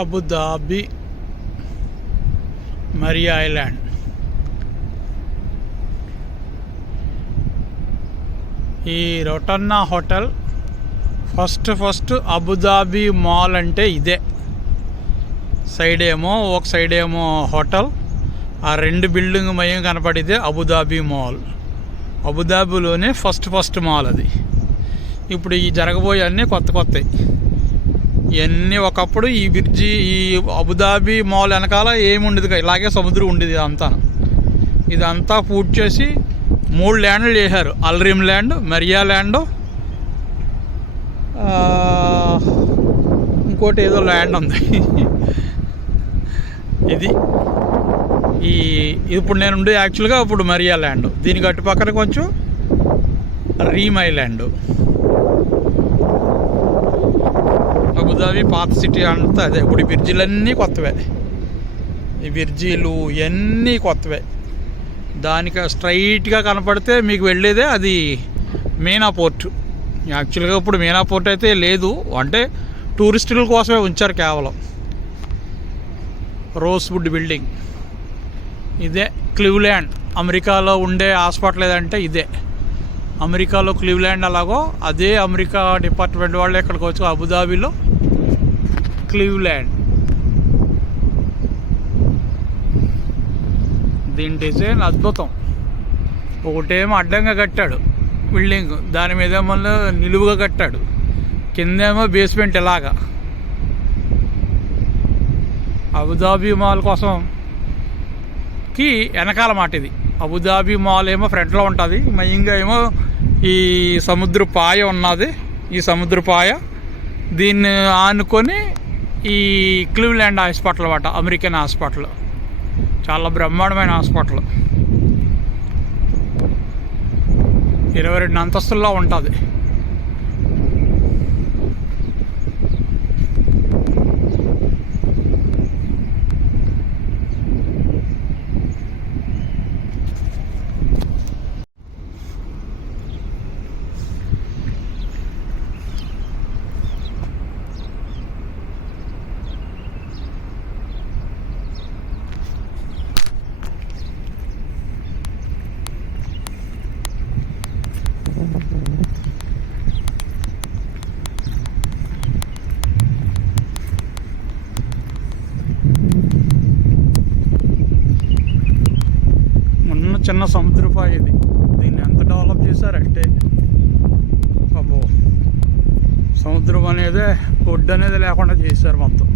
Abu Dhabi మరి island. ఈ Rotana hotel first first Abu Dhabi mall అంటే ఇదే. సైడ్ ఏమో ఒక సైడ్ ఏమో హోటల్ ఆ రెండు బిల్డింగ్ మయం కనపడితే అబుదాబి మాల్. అబుదాబిలోనే ఫస్ట్ ఫస్ట్ మాల్ అది. ఇప్పుడు ఈ జరగబోయే అన్నీ కొత్త కొత్తవి ఇవన్నీ ఒకప్పుడు ఈ బ్రిడ్జి ఈ అబుదాబి మాల్ వెనకాల ఏమి ఉండేది ఇలాగే సముద్రం ఉండేది ఇదంతా ఇదంతా పూర్తి చేసి మూడు ల్యాండ్లు చేశారు. అల్రిమ్ ల్యాండ్ మరియా ల్యాండ్ ఇంకోటి ఏదో ల్యాండ్ ఉంది. ఇది. ఈ ఇప్పుడు నేను ఉండే యాక్చువల్గా ఇప్పుడు మరియా ల్యాండ్. దీనికి అటు పక్కన కొంచెం రీమ్ ఐలాండ్. అబుదాబి పాత సిటీ అంతా అదే. ఇప్పుడు ఈ బ్రిడ్జిలన్నీ కొత్తవే. ఈ బ్రిడ్జీలు ఇవన్నీ కొత్తవే. దానికి స్ట్రైట్గా కనపడితే మీకు వెళ్ళేదే అది మీనా పోర్ట్ యాక్చువల్గా ఇప్పుడు మీనా పోర్ట్ అయితే లేదు. అంటే టూరిస్టుల కోసమే ఉంచారు కేవలం. Rosewood building. ఇదే క్లివ్ల్యాండ్ అమెరికాలో ఉండే హాస్పిటల్ ఏదంటే ఇదే. అమెరికాలో క్లివ్ల్యాండ్ అలాగో అదే అమెరికా డిపార్ట్మెంట్ వాళ్ళు ఇక్కడికి వచ్చి అబుదాబిలో. క్లివ్ల్యాండ్ దీని డిజైన్ అద్భుతం. ఒకటేమో అడ్డంగా కట్టాడు బిల్డింగ్ దాని మీద మళ్ళీ నిలువుగా కట్టాడు. కిందేమో బేస్మెంట్ ఇలాగా అబుదాబీ మాల్ కోసం కి వెనకాల మాట ఇది. అబుదాబీ మాల్ ఏమో ఫ్రంట్లో ఉంటుంది. మయంగా ఏమో ఈ సముద్ర పాయ ఉన్నది. ఈ సముద్ర పాయ దీన్ని ఆనుకొని ఈ క్లివ్ల్యాండ్ హాస్పిటల్ అన్నమాట అమెరికన్ హాస్పిటల్. చాలా బ్రహ్మాండమైన హాస్పిటల్. ఇరవై రెండు అంతస్తుల్లో ఉంటుంది. మొన్న చిన్న సముద్రపాయ ఇది. దీన్ని ఎంత డెవలప్ చేశారంటే అబ్బో సముద్రం అనేది ఒడ్డు అనేది లేకుండా చేశారు మొత్తం.